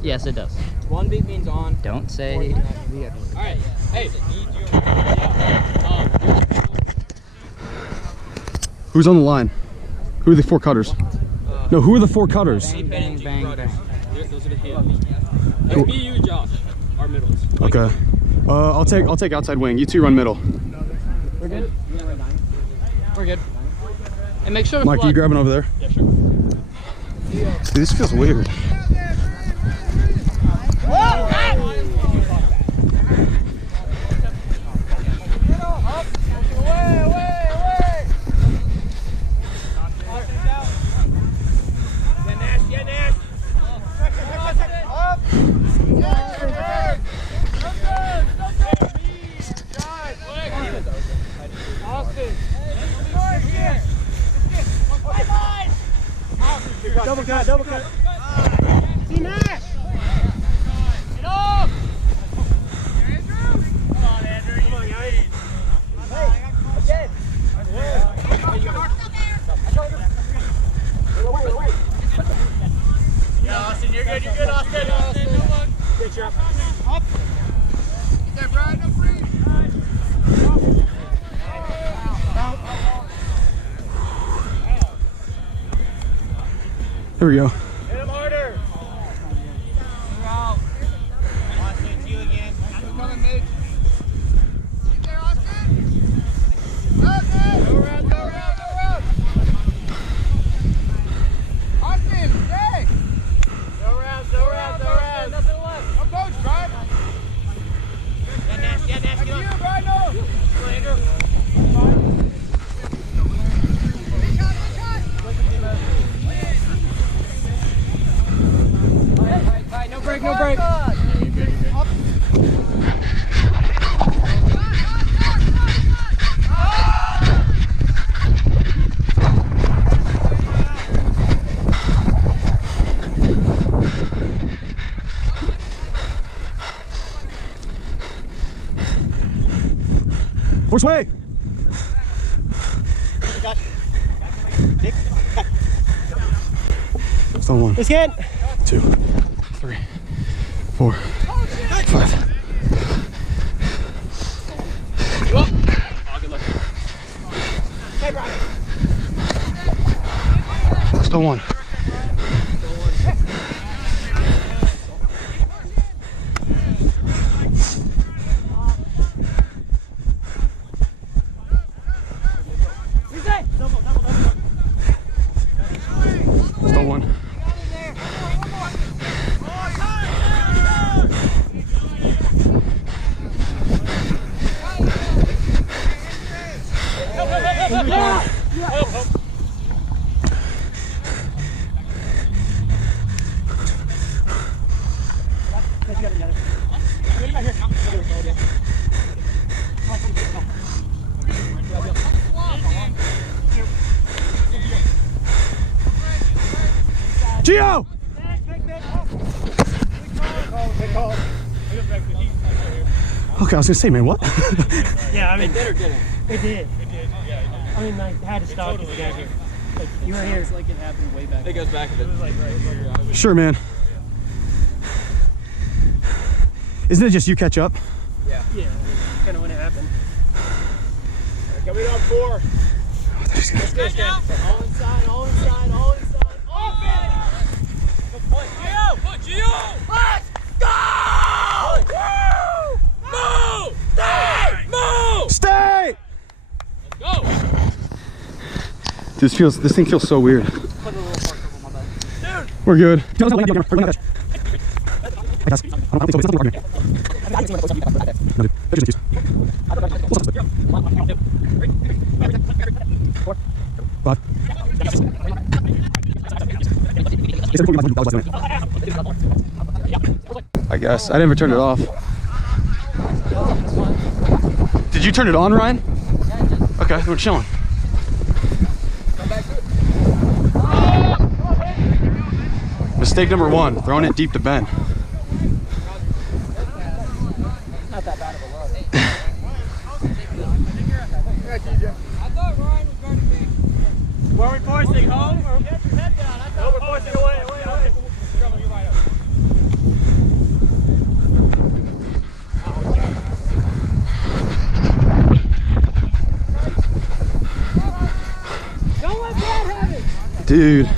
Yes, it does. One beat means on. Don't say. Alright, hey. Who's on the line? Who are the 4 cutters? No, who are the 4 cutters? Bang, bang, bang, bang. Those are the hits. It's me, you, Josh. Our middles. Okay. I'll take outside wing. You 2 run middle. We're good? We're good. And make sure to Mike, are you grabbing over there? Yeah, sure. Dude, this feels weird. Double cut, double cut. See Nash! Get up! Andrew! Come on, Andrew. Come on, guys. Hey, again. Yeah, Austin, you're good, Austin. Good job. Up. Get there, Brad, no free. Here we go. Hit him harder. You're out. Austin, it's you again. I'm coming, Mitch. Get there, Austin. Go around, go around, go around. Austin, stay. Go around, go around, go around. Nothing left. I'm coach, drive. Yeah, Nash, get up. You, Brian, no. Go, Andrew. No break, no break. Which way? Still 1. Let's get 2, 3, 4, 5. Hey, Brian. Still 1. Still 1. Gio! Okay, I was gonna say, man, what? Yeah, I mean, It did or didn't? it did. It did. Yeah. I mean, like, had to stop because you got here. Like, you were here. It's like it happened way back. It goes back a bit. It was like right here. I was Sure, man. Isn't it just you catch up? Yeah. Yeah, kind of when it happened. Coming up 4. Let's go. All inside, all inside, all inside. Good point. Gio! Let's go! Woo! Move! Stay! Move! Stay! Let's go! This thing feels so weird. Put a little mark over my back. Dude! We're good. I guess. I never turned it off. Did you turn it on, Ryan? Okay, we're chilling. Mistake number 1, throwing it deep to Ben. Not that bad of a look. I thought Ryan was going to be. Where are we forcing? Home? Or... Get your head down. No, we're forcing away. You're right up. Dude.